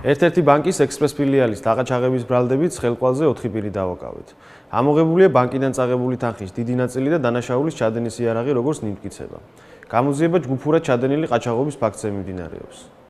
ერთ-ერთი ბანკის ექსპრეს ფილიალის დაყაჩაღების ბრალდებით ხელყვალზე 4 პირი დავაკავეთ. ამოღებულია ბანკიდან წაღებული თანხის დიდი ნაწილი და დანაშაულის ჩადენის იარაღი, როგორც მიმტკიცება. გამოძიება ჯგუფურად ჩადენილი ყაჩაღობის ფაქტზე მიმდინარეობს.